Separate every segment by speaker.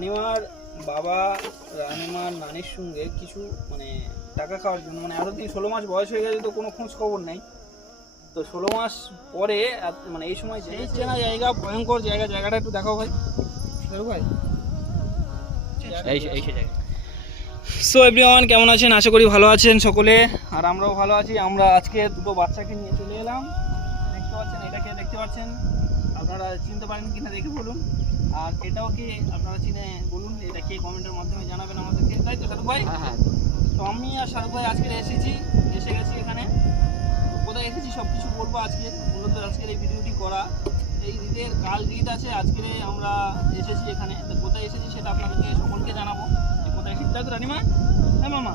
Speaker 1: রানিমার বাবা রানিমার নানির সঙ্গে কিছু মানে টাকা খাওয়ার জন্য মানে এতদিন ষোলো মাস বয়স হয়ে গেছে তো কোনো খোঁজ খবর নেই। তো ষোলো মাস পরে মানে এই সময় এই চেনা জায়গা ভয়ঙ্কর জায়গা জায়গাটা একটু দেখাও ভাই। ভাই।
Speaker 2: এই সেই জায়গা।
Speaker 1: সো এভরিওয়ান কেমন আছেন? আশা করি ভালো আছেন সকলে। আর আমরাও ভালো আছি। আমরা আজকে দুটো বাচ্চাকে নিয়ে চলে এলাম। দেখতে পাচ্ছেন এটাকে দেখতে পাচ্ছেন। আপনারা চিনতে পারেন কি না দেখে বলুন। আর এটাও কি আপনারা চিনে বলুন? এটা কে কমেন্টের মাধ্যমে জানাবেন আমাদেরকে? তাই তো শাহরুখ ভাই?
Speaker 2: হ্যাঁ হ্যাঁ।
Speaker 1: তো আমি আর শাহরুখ ভাই আজকে এসেছি এসে গেছি এখানে। তো কোথায় এসেছি সব কিছু বলব আজকে? মূলত আজকের এই ভিডিওটি করা। এই ঈদের কাল ঈদ আছে আজকে আমরা এসেছি এখানে। তো কোথায় এসেছি সেটা আপনাদেরকে সকলকে জানাব। যে কোথায় এসেছি? তাই তো রানিমা। হ্যাঁ মামা।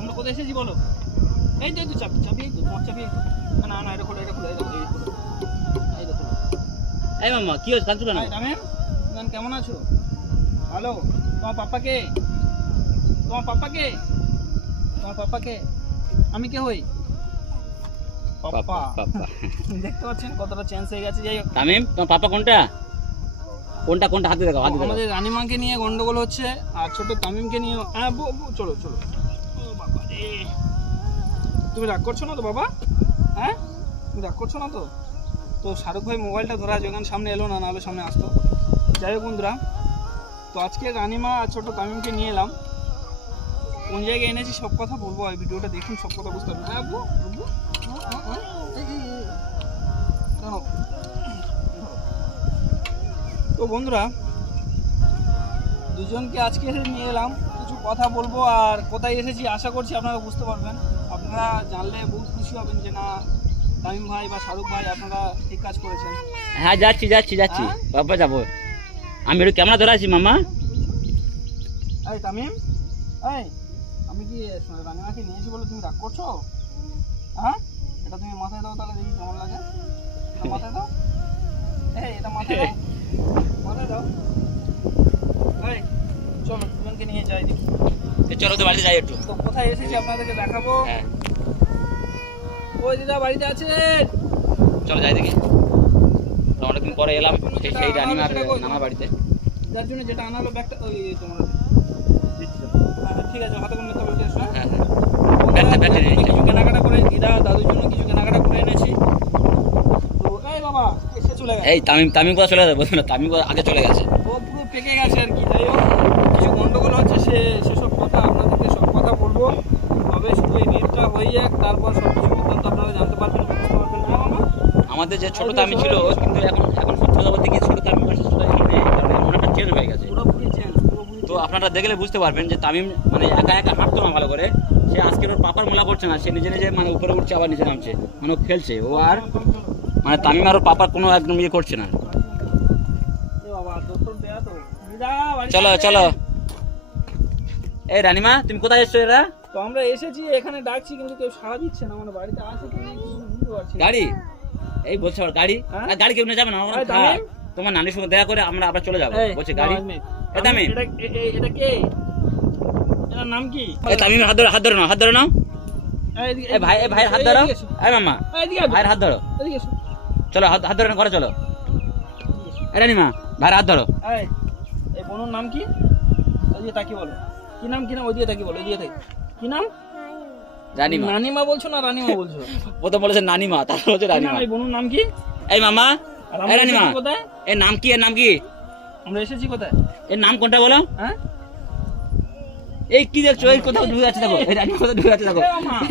Speaker 1: আমরা কোথায় এসেছি বলো? এই তো চাবি চাবি তোমার তো। না না এটা খোলো এটা খোলো এই দেখো এই খোলো। এই দেখো।
Speaker 2: এই মামা কি হচ্ছে কাঁদছো কেন?
Speaker 1: রামেন কেমন আছো? ভালো। তোমার পাপ্পাকে? তোমার পাপ্পাকে? তোমার পাপ্পাকে? আমি কে হই? পাপ্পা।
Speaker 2: পাপ্পা
Speaker 1: দেখতে পাচ্ছেন কতটা চেঞ্জ হয়ে গেছে। যাই হোক।
Speaker 2: তামিম তোমার পাপা কোনটা? কোনটা কোনটা? হাতে দেখো হাতে দেখো
Speaker 1: আমাদের রানিমাকে নিয়ে গন্ডগোল হচ্ছে আর ছোট তামিমকে নিয়ে হ্যাঁ চলো চলো। ও বাবা রে তুমি রাগ করছ না তো বাবা? হ্যাঁ? তুমি রাগ করছ না তো? তো শাহরুখ ভাই মোবাইলটা ধরা আছে ওখানে সামনে এলো না, নাহলে সামনে আসতো। যাই হোক বন্ধুরা, তো আজকে রানিমা আর ছোট তামিমকে নিয়ে এলাম। কোন জায়গায় এনেছি সব কথা বলব, আর ভিডিওটা দেখুন, সব কথা বুঝতে পারবেন। হ্যাঁ। দাঁড়াও। তো বন্ধুরা, দুজনকে আজকে নিয়ে এলাম। কিছু কথা বলব, আর কোথায় এসেছি আশা করছি আপনারা বুঝতে পারবেন। আপনারা জানলে বহুত খুশি হবেন যে না তামিম ভাই বা শাহরুখ ভাই আপনারা কাজ করেছেন।
Speaker 2: হ্যাঁ যাচ্ছি যাচ্ছি যাচ্ছি।
Speaker 1: হ্যাঁ?
Speaker 2: বাবা যাব। আমি একটু ক্যামেরা ধরে আছি মামা।
Speaker 1: এই তামিম? এই আমি কি রানিমাকে নিয়েছি বলে তুমি রাগ করছ? হ্যাঁ? এটা তুমি মাথায় দাও তাহলে দেখি কেমন লাগে। মাথায় দাও। এই এটা মাথায় দাও। মাথায় দাও। এই চলো দুজনকে নিয়ে যাই দেখি।
Speaker 2: চলো তো বাড়িতে যাই একটু।
Speaker 1: তো কোথায় এসেছি আপনাদেরকে দেখাবো?
Speaker 2: হ্যাঁ।
Speaker 1: ওই দিদা বাড়িতে আছেন?
Speaker 2: চলো যাই দেখি। অনেকদিন পরে এলাম সেই রানিমার নানা বাড়িতে।
Speaker 1: যার জন্য যেটা আনালো ব্যাগটা ওই তোমার হ্যাঁ, ঠিক আছে হাতে কোনো তবে
Speaker 2: হ্যাঁ হ্যাঁ।
Speaker 1: কিছু কেনাকাটা করে দিদা দাদুর জন্য কিছু কেনাকাটা করে এনেছি। তো এই বাবা এসে চলে গেছে।
Speaker 2: এই তামিম তামিম কোথা চলে গেছে? বলছো না তামিম কোথা আগে চলে গেছে।
Speaker 1: ও পুরো পেকে গেছে আর কি যাই হোক। কিছু গন্ডগোল হচ্ছে সে সেসব কথা আপনাদেরকে সব কথা বলব। তবে শুধু এই হয়ে যাক তারপর সব কিছু বৃত্তান্ত আপনারা জানতে পারবেন বুঝতে পারবেন না মামা
Speaker 2: আমাদের যে ছোট তামি ছিল কিন্তু এখন এখন সত্যি কথা বলতে কি ছোট তামিম ভার্সেস ছোট অনেকটা চেঞ্জ হয়ে গেছে। তো আপনারা দেখলে বুঝতে পারবেন যে তামিম মানে একা একা হাঁটতো না ভালো করে। সে আজকে ওর পাপার মোলা করছে না সে নিজে নিজে মানে উপরে উঠছে আবার নিচে নামছে মানে খেলছে। ও আর মানে তামিম আর ওর পাপার কোনো একদম ইয়ে করছে না। চলো চলো। এই রানিমা তুমি কোথায় এসছো এরা?
Speaker 1: তো আমরা এসেছি এখানে ডাকছি কিন্তু কেউ সাড়া দিচ্ছে না মানে বাড়িতে আছে কি বুঝতে পারছি।
Speaker 2: গাড়ি? এই বলছে আবার গাড়ি।
Speaker 1: হ্যাঁ?
Speaker 2: গাড়ি কেউ যাবে না আমরা? তোমার নানির সঙ্গে দেখা করে আমরা আবার চলে যাব। বলছে গাড়ি।
Speaker 1: এটা কে? এটার নাম কি?
Speaker 2: তামিমের হাত ধরো হাত ধরো না হাত ধরো না।
Speaker 1: এই
Speaker 2: ভাই ভাইয়ের হাত ধরো। এই মামা। ভাইয়ের হাত ধরো। চলো হাত হাত ধরো চলো। এই রানিমা ভাইয়ের হাত ধরো।
Speaker 1: এই, এই বোনের নাম কি? ওইদিকে তাকি বলো। কি নাম কি নাম? ওইদিকে তাকি বলো ওইদিকে তাকি কি নাম?
Speaker 2: রানিমা।
Speaker 1: নানিমা বলছো না রানিমা বলছো?
Speaker 2: প্রথম বলেছে নানিমা তারপর হচ্ছে রানিমা।
Speaker 1: এই বোনের নাম কি?
Speaker 2: এই মামা এই রানিমা।
Speaker 1: কোথায়?
Speaker 2: এর নাম কি এর নাম কি?
Speaker 1: আমরা এসেছি কোথায়?
Speaker 2: এর নাম কোনটা বলো?
Speaker 1: হ্যাঁ?
Speaker 2: এই কি দেখছ? এই কোথাও ঢুকে যাচ্ছে দেখো। এই রানিমা কোথাও ঢুকে যাচ্ছে দেখো।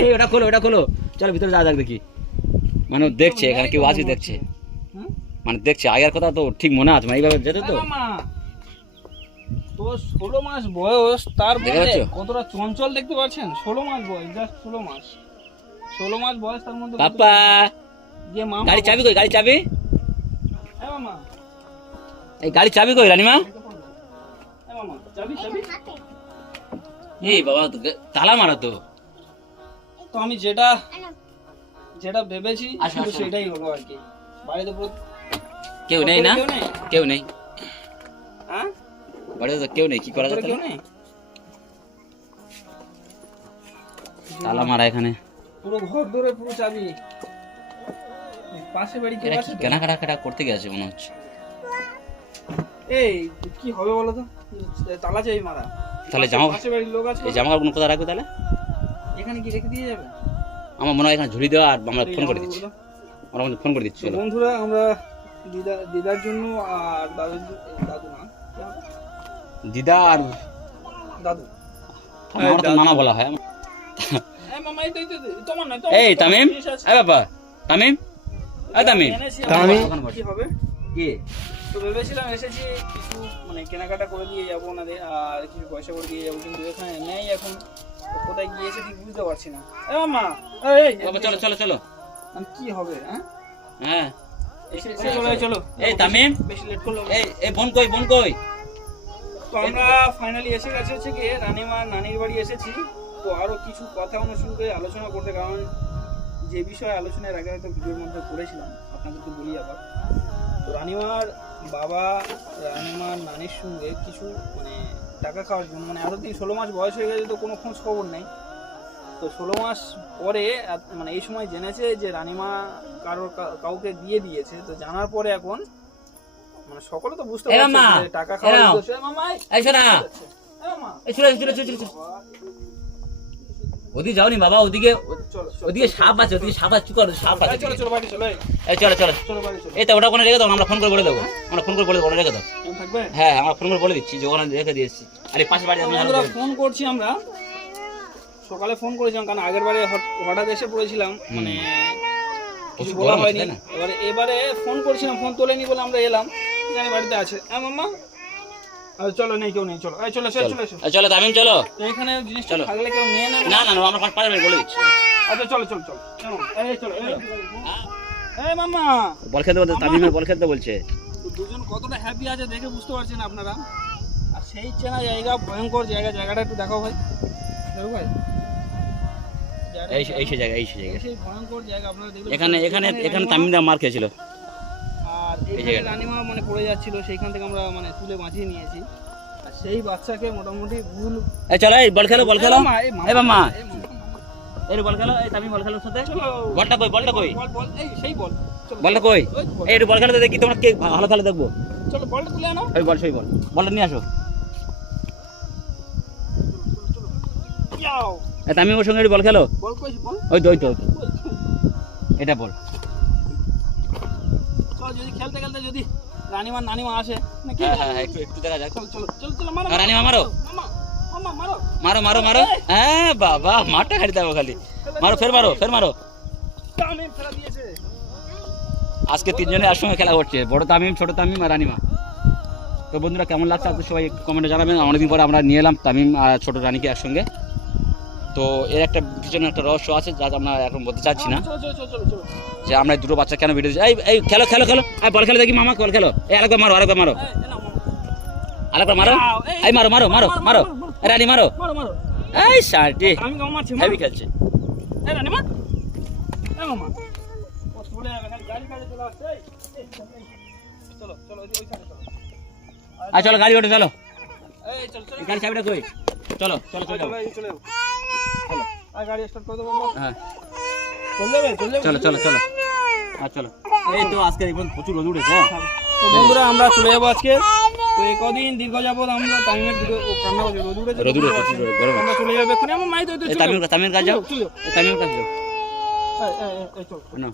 Speaker 2: এই ওটা খোলো ওটা খোলো। চলো ভিতরে যা যাক দেখি। মানে দেখছে এখানে কেউ আছে দেখছে। মানে দেখছে আগের কথা তো ঠিক মনে আছে মানে এইভাবে যেত তো।
Speaker 1: তো ষোলো মাস বয়স তার মধ্যে কতটা চঞ্চল দেখতে পাচ্ছেন? ষোলো মাস বয়স জাস্ট ষোলো মাস। ষোলো মাস বয়স তার মধ্যে
Speaker 2: পাপা!
Speaker 1: যে মামা
Speaker 2: গাড়ি চাবি কই? গাড়ি চাবি?
Speaker 1: এ মামা।
Speaker 2: এই গাড়ি চাবি কই রানিমা?
Speaker 1: মামা যাবি যাবি
Speaker 2: এই বাবা তালা মারা তো।
Speaker 1: তো আমি যেটা যেটা ভেবেছি। সেটাই হলো আর কি। বাড়িতে পুরো
Speaker 2: কেউ নেই না?
Speaker 1: কেউ নেই?
Speaker 2: কেউ নেই।
Speaker 1: হ্যাঁ?
Speaker 2: বাড়িতে তো কেউ নেই কি করা
Speaker 1: নেই?
Speaker 2: তালা মারা এখানে।
Speaker 1: পুরো ঘর ধরে পুরো চাবি। পাশে বাড়ি কেউ আছে
Speaker 2: কি
Speaker 1: তো?
Speaker 2: কেনাকাটা কাটা করতে গেছে মনে হচ্ছে?
Speaker 1: এই কি হবে বলো তো? তালা চাই মারা।
Speaker 2: তাহলে জামা
Speaker 1: পাশে বাড়ির লোক আছে
Speaker 2: এই জামা কাপড় কোথায় রাখবে তাহলে?
Speaker 1: এখানে কি রেখে দিয়ে যাবে?
Speaker 2: আমার মনে হয় এখানে ঝুড়ি দেওয়া আর আমরা ফোন করে দিচ্ছি। আমরা ফোন করে দিচ্ছি
Speaker 1: বন্ধুরা আমরা দিদা দিদার জন্য আর দাদুর দাদু না?
Speaker 2: দিদা। আর
Speaker 1: দাদু
Speaker 2: আমার তো নানা বলা হয়।
Speaker 1: এই
Speaker 2: তামিম এই বাবা তামিম এই তামিম।
Speaker 1: তামিম। কি হবে?
Speaker 2: কি?
Speaker 1: তো ভেবেছিলাম এসেছি কিছু মানে কেনাকাটা করে দিয়ে যাব ওনাদের আর কিছু পয়সা করে দিয়ে যাব কিন্তু এখানে নেই এখন। কোথায় গিয়েছে ঠিক বুঝতে পারছি না। এ মামা এই,
Speaker 2: চলো চলো চলো।
Speaker 1: কি হবে হ্যাঁ?
Speaker 2: হ্যাঁ।
Speaker 1: এসে এসে চলো চলো।
Speaker 2: এই তামিম
Speaker 1: বেশি লেট করল
Speaker 2: এই বোন কই বোন কই?
Speaker 1: আমরা ফাইনালি এসে গেছে হচ্ছে কি রানীমা নানির বাড়ি এসেছি। তো আরও কিছু কথা অনুসঙ্গে আলোচনা করতে, কারণ যে বিষয়ে আলোচনার আগে হয়তো ভিডিওর মধ্যে করেছিলাম, আপনাদেরকে বলি আবার। তো রানীমার বাবা রানীমার নানির সঙ্গে কিছু মানে টাকা খাওয়ার জন্য মানে এতদিন ষোলো মাস বয়স হয়ে গেছে তো কোনো খোঁজ খবর নেই। তো ষোলো মাস পরে মানে এই সময় জেনেছে যে রানিমা কারোর কাউকে দিয়ে দিয়েছে। তো জানার পরে এখন মানে সকলে তো বুঝতে পারছে টাকা। উদ্দেশ্যে- এই,
Speaker 2: শোনা। এই চলে চলে চলে চলে ওদিকে যাওনি বাবা ওদিকে ওদিকে সাপ আছে ওদিকে সাপ আছে সাপ আছে
Speaker 1: চলো, চলো, বাড়ি চলো, এই,
Speaker 2: চলো চলো। এই তো ওটা ওখানে রেখে দাও আমরা ফোন করে বলে দেবো। আমরা ফোন করে বলে দেবো রেখে দাও? হ্যাঁ আমরা ফোন করে বলে দিচ্ছি যে ওখানে রেখে দিয়েছি আরে পাশে বাড়ি আমি
Speaker 1: বন্ধুরা, ফোন করছি আমরা। সকালে ফোন করেছিলাম কারণ আগের বারে হঠাৎ এসে পড়েছিলাম মানে কিছু বলা হয়নি।
Speaker 2: না?
Speaker 1: এবারে এবারে ফোন করেছিলাম ফোন তোলেনি বলে আমরা এলাম। জানি বাড়িতে আছে। হ্যাঁ মাম্মা? চলো নেই কেউ নেই চলো। চলো চলো
Speaker 2: চলো। তামিম চলো।
Speaker 1: এখানে
Speaker 2: চলো।
Speaker 1: থাকলে কেউ নিয়ে নেবে?
Speaker 2: না না না আমরা পাশে বাড়ি বলে দিচ্ছি।
Speaker 1: আচ্ছা চলো চলো চলো। চলো, এই চলো এই। এই মাম্মা।
Speaker 2: বল খেলতে বলতে তামিমের বল খেলতে বলছে।
Speaker 1: দুজন কতটা হ্যাপি আছে দেখে বুঝতে পারছেন আপনারা। আর সেই চেনা জায়গা ভয়ঙ্কর জায়গা জায়গাটা একটু দেখাও ভাই। দেখো ভাই। জায়গাটা
Speaker 2: এই সেই জায়গা এই সেই জায়গা।
Speaker 1: ভয়ঙ্কর জায়গা আপনারা
Speaker 2: এখানে এখানে এখানে তামিমদা মার খেয়েছিল।
Speaker 1: আর এইখানে রানিমা মানে পড়ে যাচ্ছিল সেইখান থেকে আমরা মানে তুলে বাঁচিয়ে নিয়েছি। আর সেই বাচ্চাকে মোটামুটি ভুল
Speaker 2: এই চলো এই বল খেলো বল খেলো।
Speaker 1: এই মামা, এই
Speaker 2: বল খেলো এই তামিম বল খেলো সাথে। বলটা কই বলটা কই?
Speaker 1: বল বল এই সেই বল।
Speaker 2: বলটা কই? এই একটু বল খেলো দেখি তোমরা কে ভালো খেলে দেখব।
Speaker 1: চলো বলটা তুলে আনো।
Speaker 2: ওই বল সেই বল। বলটা নিয়ে আসো। তামিম ওর সঙ্গে একটু বল খেলো।
Speaker 1: বল কই বল।
Speaker 2: ওই তো ওই তো। এটা বল।
Speaker 1: চল যদি খেলতে খেলতে যদি রানিমা নানিমা আসে নাকি
Speaker 2: হ্যাঁ হ্যাঁ হ্যাঁ, একটু একটু দেখা যাক।
Speaker 1: চলো চলো চলো চলো মারো
Speaker 2: রানিমা মারো।
Speaker 1: মারো।
Speaker 2: মারো মারো মারো। হ্যাঁ বাবা মারটা খালি মারো ফের মারো ফের মারো। আজকে তিনজনে একসঙ্গে খেলা করছে বড় তামিম ছোট তামিম আর রানিমা। তো বন্ধুরা কেমন লাগছে? আপনার সবাই কমেন্টে জানাবেন। অনেকদিন পরে আমরা নিয়ে এলাম তামিম আর ছোট রানীকে একসঙ্গে। তো এর একটা পিছনে একটা রহস্য আছে যা আমরা এখন বলতে চাচ্ছি না।
Speaker 1: চলো চলো চলো চলো চলো।
Speaker 2: যে আমরা দুটো বাচ্চা কেন ভিডিও এই এই খেলো খেলো খেলো। এই বল খেলো দেখি মামা বল খেলো। এই আরেকবার মারো আরেকবার মারো। আরেকবার মারো?
Speaker 1: এই,
Speaker 2: মারো মারো মারো মারো রানী মারো। এই শার্টি। হেভি খেলছে।
Speaker 1: চলে গাড়ি চলে চলো চলো চলো।
Speaker 2: আর চলো ওঠে চলো।
Speaker 1: চলো চলো।
Speaker 2: গাড়ি চাবিটা কই? চলো চলো চলো
Speaker 1: চলো এই চলে যাব চলো আর গাড়ি স্টার্ট করে দেবো আমরা।
Speaker 2: হ্যাঁ।
Speaker 1: চলে
Speaker 2: এই তো আজকে এখন প্রচুর রোদ উঠেছে হ্যাঁ।
Speaker 1: তো বন্ধুরা আমরা চলে যাব আজকে। তো এই কদিন দীর্ঘ যাবত আমরা টাইমের ভিডিও কান্না করছি রোদ উঠেছে
Speaker 2: রোদ উঠেছে,
Speaker 1: বুঝতে পারছি।
Speaker 2: প্রচুর গরম
Speaker 1: আমরা চলে যাব এখন আমার মাই তো
Speaker 2: তামিম তামিমের যাও। তামিমের যাও।
Speaker 1: এই, চল।
Speaker 2: না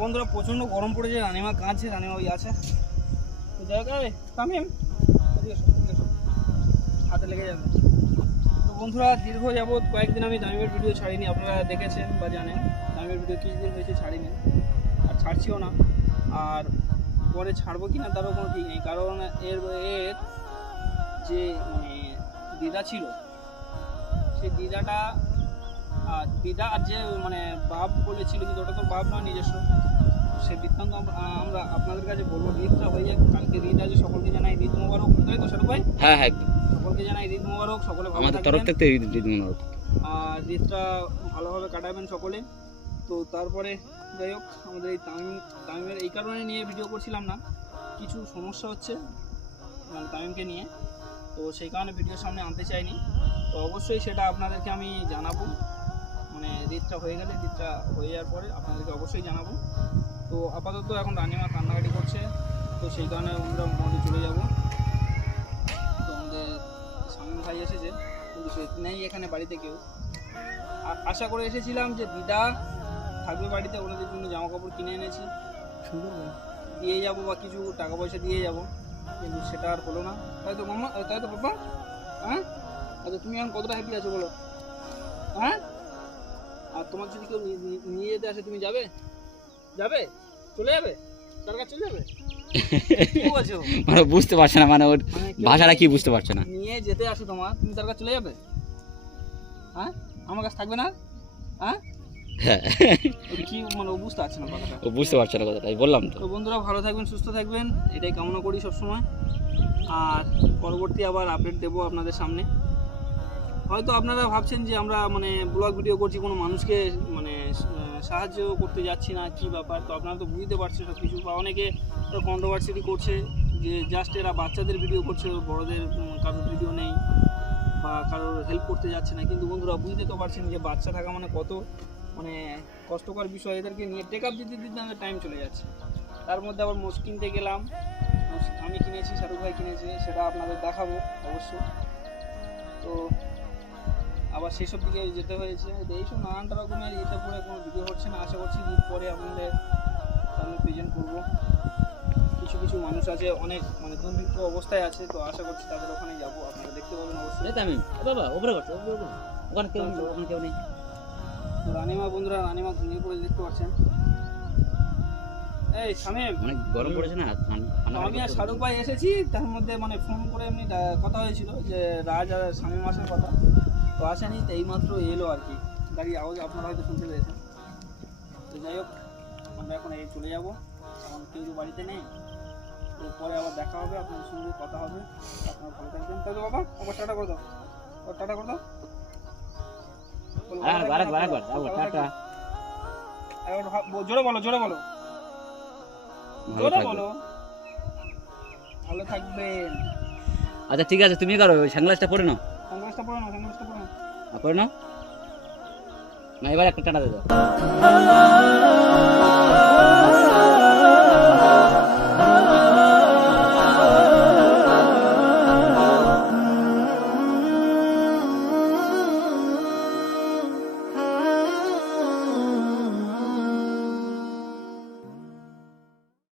Speaker 1: বন্ধুরা প্রচণ্ড গরম পড়েছে রানিমা কাঁদছে রানিমা ওই আছে। এই, তামিম। হাতে লেগে যাবে। তো বন্ধুরা দীর্ঘ যাবৎ কয়েকদিন আমি তামিমের ভিডিও ছাড়িনি আপনারা দেখেছেন বা জানেন তামিমের ভিডিও কিছুদিন হয়েছে ছাড়িনি আর ছাড়ছিও না। আর পরে ছাড়বো কি না তারও কোনো ঠিক নেই কারণ এর এর যে মানে দিদা ছিল সেই দিদাটা দিদা আর যে মানে বাপ বলেছিল কিন্তু ওটা তো বাপ না নিজস্ব। সে বৃত্তান্ত আমরা আপনাদের কাছে বলব ঈদটা হয়ে যাক কালকে ঈদ আছে সকলকে জানাই ঈদ মোবারক। তাই তো সেটা ভাই?
Speaker 2: হ্যাঁ হ্যাঁ একদম।
Speaker 1: সকলকে জানাই ঈদ মোবারক সকলে
Speaker 2: আমাদের তরফ থেকে ঈদ ঈদ মোবারক।
Speaker 1: আর ঈদটা ভালোভাবে কাটাবেন সকলে। তো তারপরে যাই হোক আমাদের এই তামিম তামিমের এই কারণে নিয়ে ভিডিও করছিলাম না। কিছু সমস্যা হচ্ছে মানে তামিমকে নিয়ে। তো সেই কারণে ভিডিওর সামনে আনতে চাইনি। তো অবশ্যই সেটা আপনাদেরকে আমি জানাব। মানে রিতটা হয়ে গেলে রিতটা হয়ে যাওয়ার পরে আপনাদেরকে অবশ্যই জানাব। তো আপাতত এখন রানিমা কান্নাকাটি করছে তো সেই কারণে আমরা মোটামুটি চলে যাব। তো আমাদের সামনে ভাই এসেছে কিন্তু সে নেই এখানে বাড়িতে কেউ। আর আশা করে এসেছিলাম যে দিদা থাকবে বাড়িতে ওনাদের জন্য জামা কাপড় কিনে এনেছি। দিয়ে যাব বা কিছু টাকা পয়সা দিয়ে যাব কিন্তু সেটা আর হলো না। তাই তো মাম্মা তাই তো বাবা হ্যাঁ? আচ্ছা তুমি এখন কতটা হ্যাপি আছো বলো? হ্যাঁ? আর তোমার যদি কেউ নিয়ে যেতে আসে তুমি যাবে? যাবে? চলে যাবে? তার কাছে চলে যাবে?
Speaker 2: মানে বুঝতে পারছে না মানে ওর
Speaker 1: মানে
Speaker 2: ভাষাটা কি বুঝতে পারছে না।
Speaker 1: নিয়ে যেতে আসে তোমার তুমি তার কাছে চলে যাবে? হ্যাঁ? আমার কাছে থাকবে না? হ্যাঁ?
Speaker 2: হ্যাঁ।
Speaker 1: কি মানে ও বুঝতে পারছে না কথাটা।
Speaker 2: ও বুঝতে পারছে না কথাটা বললাম তো।
Speaker 1: তো বন্ধুরা ভালো থাকবেন সুস্থ থাকবেন এটাই কামনা করি সবসময়। আর পরবর্তী আবার আপডেট দেবো আপনাদের সামনে। হয়তো আপনারা ভাবছেন যে আমরা মানে ব্লগ ভিডিও করছি কোনো মানুষকে মানে সাহায্য করতে যাচ্ছি না, কি ব্যাপার? তো আপনারা তো বুঝতে পারছেন সব কিছু বা অনেকে কন্ট্রোভার্সিটি করছে যে জাস্ট এরা বাচ্চাদের ভিডিও করছে, বড়দের কারোর ভিডিও নেই বা কারোর হেল্প করতে যাচ্ছে না। কিন্তু বন্ধুরা, বুঝতে তো পারছেন যে বাচ্চা থাকা মানে কত মানে কষ্টকর বিষয়। এদেরকে নিয়ে টেক আপ দিতে দিতে আমাদের টাইম চলে যাচ্ছে। তার মধ্যে আবার মোষ কিনতে গেলাম। আমি কিনেছি শাহরুখ ভাই কিনেছে, সেটা আপনাদের দেখাবো অবশ্যই। তো আবার সেসব দিকে যেতে হয়েছে। তো এইসব নানানটা রকমের ইয়েতে পরে কোনো ভিডিও হচ্ছে না। আশা করছি ঈদ পরে আপনাদের সামনে প্রেজেন্ট করব। কিছু কিছু মানুষ আছে অনেক মানে দুর্ভিক্ষ অবস্থায় আছে তো আশা করছি তাদের ওখানে যাব। আপনারা দেখতে পাবেন অবশ্যই।
Speaker 2: আমি বাবা ওপরে করছ ওখানে কেউ ওখানে কেউ নেই।
Speaker 1: রানিমা বন্ধুরা রানিমা ঘুমিয়ে পড়ে দেখতে পাচ্ছেন। এই শামিম
Speaker 2: অনেক গরম পড়েছে না?
Speaker 1: আমি আর। শাহরুখ ভাই এসেছি তার মধ্যে মানে ফোন করে এমনি কথা হয়েছিল যে রাজ আর শামীম আসার কথা। তো আসেনি তো এইমাত্র এলো আর কি। গাড়ি আওয়াজ আপনারা হয়তো শুনতে পেয়েছেন। তো যাই হোক আমরা এখন এই চলে যাব। এখন কেউ তো বাড়িতে নেই। তো পরে আবার দেখা হবে আপনার সঙ্গে কথা হবে। আপনারা ভালো থাকবেন। তাই তো বাবা আবার টাটা করে দাও। আবার টাটা করে দাও। জোরে বলো জোরে বলো। জোরে বলো। ভালো থাকবেন।
Speaker 2: আচ্ছা ঠিক আছে তুমি করো ওই সানগ্লাসটা পরে নাও।
Speaker 1: সানগ্লাসটা পরে নাও সানগ্লাসটা